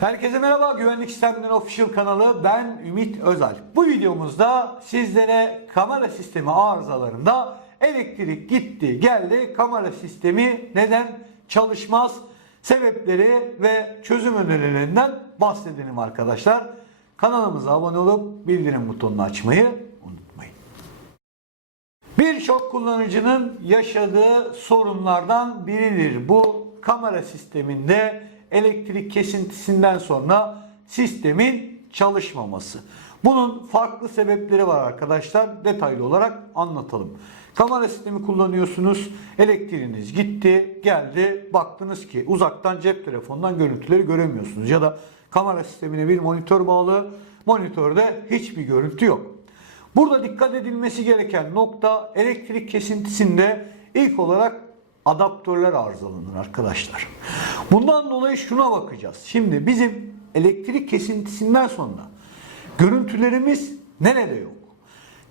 Herkese merhaba Güvenlik Sistemleri Official kanalı ben Ümit Özal. Bu videomuzda sizlere kamera sistemi arızalarında elektrik gitti geldi kamera sistemi neden çalışmaz sebepleri ve çözüm önerilerinden bahsedelim arkadaşlar. Kanalımıza abone olup bildirim butonunu açmayı unutmayın. Birçok kullanıcının yaşadığı sorunlardan biridir. Bu kamera sisteminde elektrik kesintisinden sonra sistemin çalışmaması. Bunun farklı sebepleri var arkadaşlar. Detaylı olarak anlatalım. Kamera sistemi kullanıyorsunuz. Elektriğiniz gitti, geldi. Baktınız ki uzaktan cep telefonundan görüntüleri göremiyorsunuz. Ya da kamera sistemine bir monitör bağlı. Monitörde hiçbir görüntü yok. Burada dikkat edilmesi gereken nokta elektrik kesintisinde ilk olarak adaptörler arızalanır arkadaşlar. Bundan dolayı şuna bakacağız. Şimdi bizim elektrik kesintisinden sonra görüntülerimiz nerede yok?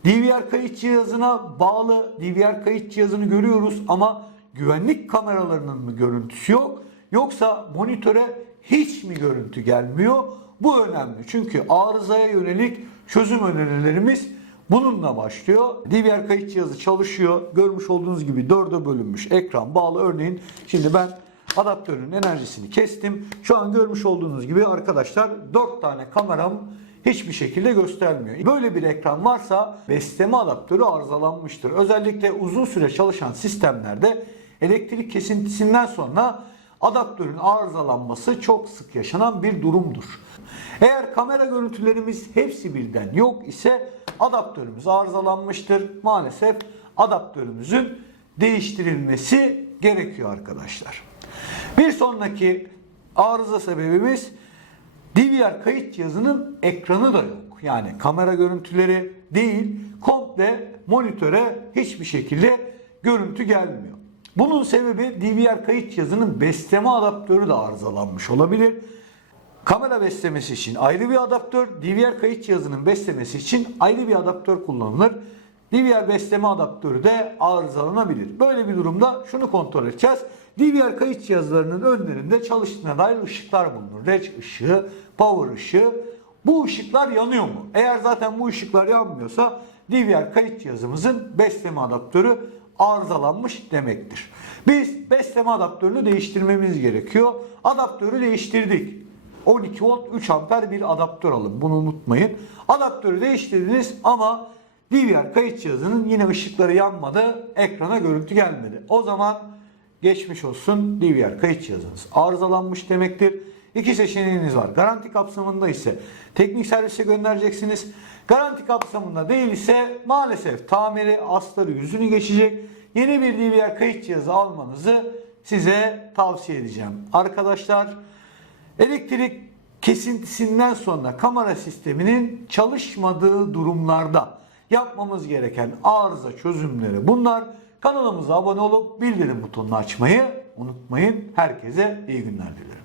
DVR kayıt cihazına bağlı DVR kayıt cihazını görüyoruz ama güvenlik kameralarının mı görüntüsü yok? Yoksa monitöre hiç mi görüntü gelmiyor? Bu önemli. Çünkü arızaya yönelik çözüm önerilerimiz bununla başlıyor. DVR kayıt cihazı çalışıyor. Görmüş olduğunuz gibi dörde bölünmüş ekran bağlı. Örneğin şimdi ben adaptörün enerjisini kestim. Şu an görmüş olduğunuz gibi arkadaşlar 4 tane kameram hiçbir şekilde göstermiyor. Böyle bir ekran varsa besleme adaptörü arızalanmıştır. Özellikle uzun süre çalışan sistemlerde elektrik kesintisinden sonra adaptörün arızalanması çok sık yaşanan bir durumdur. Eğer kamera görüntülerimiz hepsi birden yok ise adaptörümüz arızalanmıştır. Maalesef adaptörümüzün değiştirilmesi gerekiyor arkadaşlar. Bir sonraki arıza sebebimiz DVR kayıt cihazının ekranı da yok. Yani kamera görüntüleri değil, komple monitöre hiçbir şekilde görüntü gelmiyor. Bunun sebebi DVR kayıt cihazının besleme adaptörü de arızalanmış olabilir. Kamera beslemesi için ayrı bir adaptör, DVR kayıt cihazının beslemesi için ayrı bir adaptör kullanılır. DVR besleme adaptörü de arızalanabilir. Böyle bir durumda şunu kontrol edeceğiz. DVR kayıt cihazlarının önlerinde çalıştığına dair ışıklar bulunur. Red ışığı, power ışığı. Bu ışıklar yanıyor mu? Eğer zaten bu ışıklar yanmıyorsa DVR kayıt cihazımızın besleme adaptörü arızalanmış demektir. Biz besleme adaptörünü değiştirmemiz gerekiyor. Adaptörü değiştirdik. 12 volt 3 amper bir adaptör alın. Bunu unutmayın. Adaptörü değiştirdiniz ama DVR kayıt cihazının yine ışıkları yanmadı. Ekrana görüntü gelmedi. O zaman geçmiş olsun DVR kayıt cihazınız arızalanmış demektir. İki seçeneğiniz var. Garanti kapsamında ise teknik servise göndereceksiniz. Garanti kapsamında değil ise maalesef tamiri astarı yüzünü geçecek. Yeni bir DVR kayıt cihazı almanızı size tavsiye edeceğim. Arkadaşlar elektrik kesintisinden sonra kamera sisteminin çalışmadığı durumlarda yapmamız gereken arıza çözümleri bunlar. Kanalımıza abone olup bildirim butonunu açmayı unutmayın. Herkese iyi günler dilerim.